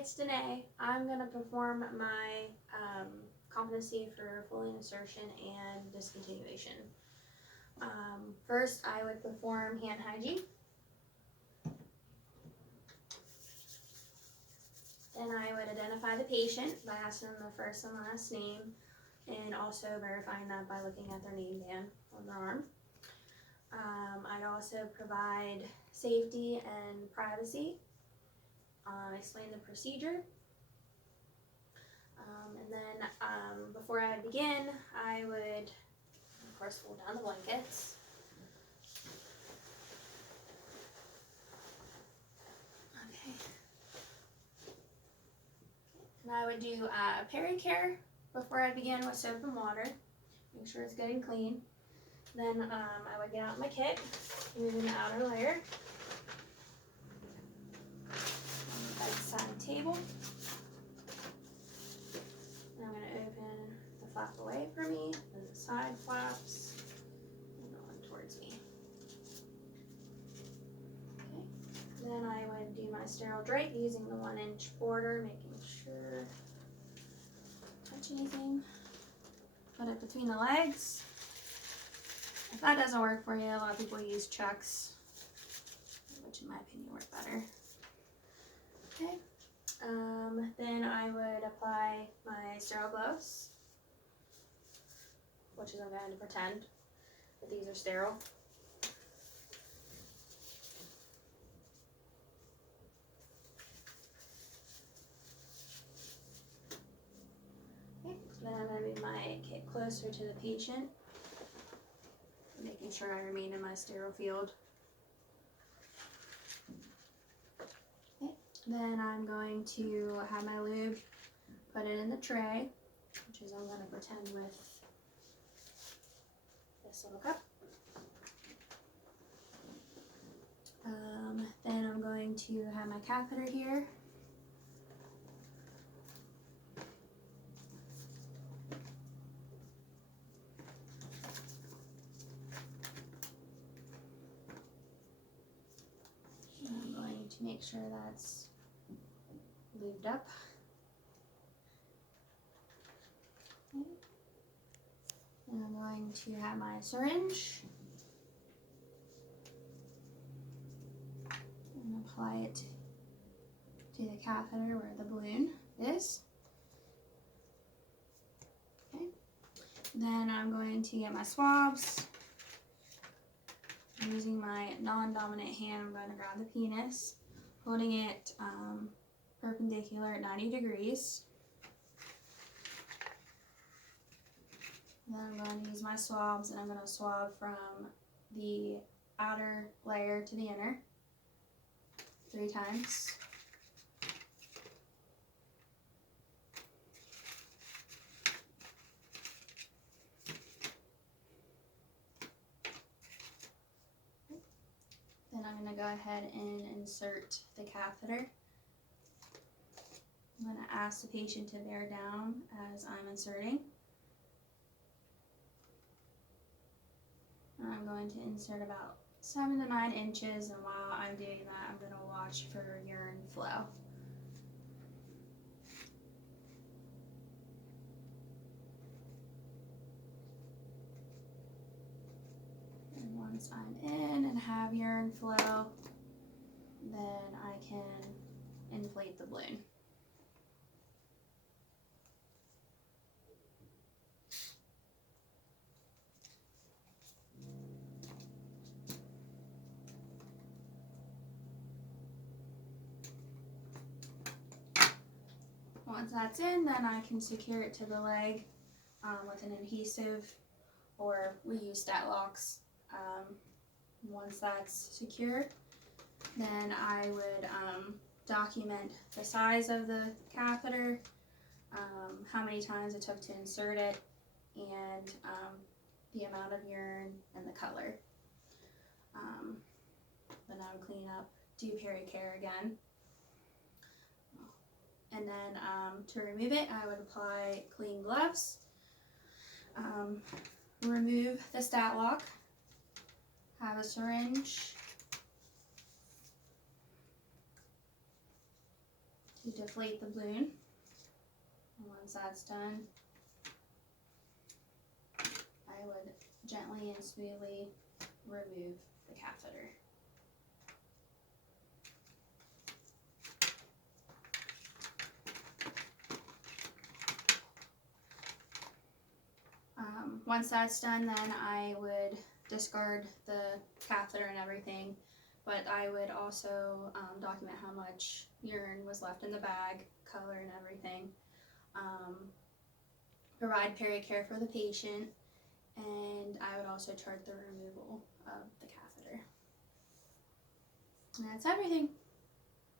it's Danae. I'm going to perform my competency for Foley insertion and discontinuation. First, I would perform hand hygiene. Then I would identify the patient by asking them the first and last name, and also verifying that by looking at their name band on their arm. I'd also provide safety and privacy, explain the procedure, and then before I begin, I would, of course, fold down the blankets. Okay. And I would do pericare before I begin with soap and water. Make sure it's good and clean. Then I would get out my kit, removing the outer layer on the bedside table. And I'm going to open the flap away from me, then the side flaps, and on towards me. Okay. Then I would do my sterile drape using the 1-inch border, making sure I don't touch anything. Put it between the legs. If that doesn't work for you, a lot of people use chucks, which in my opinion work better. Okay. Then I would apply my sterile gloves, which is I'm going to pretend that these are sterile. Okay. Then I'm going to move my kit closer to the patient, making sure I remain in my sterile field. Okay. Then I'm going to have my lube, put it in the tray, which is I'm going to pretend with this little cup. Then I'm going to have my catheter here. I'm going to make sure that's lubed up. Okay. And I'm going to have my syringe and apply it to the catheter where the balloon is. Okay. Then I'm going to get my swabs. Using my non-dominant hand, I'm going to grab the penis, holding it perpendicular at 90 degrees. Then I'm going to use my swabs, and I'm going to swab from the outer layer to the inner 3 times. Then I'm going to go ahead and insert the catheter. I'm going to ask the patient to bear down as I'm inserting. And I'm going to insert about 7 to 9 inches, and while I'm doing that, I'm going to watch for urine flow. And once I'm in and have urine flow, then I can inflate the balloon. Once that's in, then I can secure it to the leg with an adhesive, or we use stat locks. Once that's secured, then I would document the size of the catheter, how many times it took to insert it, and the amount of urine and the color. Then I would clean up, do pericare again. And then to remove it, I would apply clean gloves, remove the stat lock, have a syringe to to deflate the balloon. And once that's done, I would gently and smoothly remove the catheter. Once that's done, then I would discard the catheter and everything, but I would also document how much urine was left in the bag, color and everything, provide pericare for the patient, and I would also chart the removal of the catheter. And that's everything.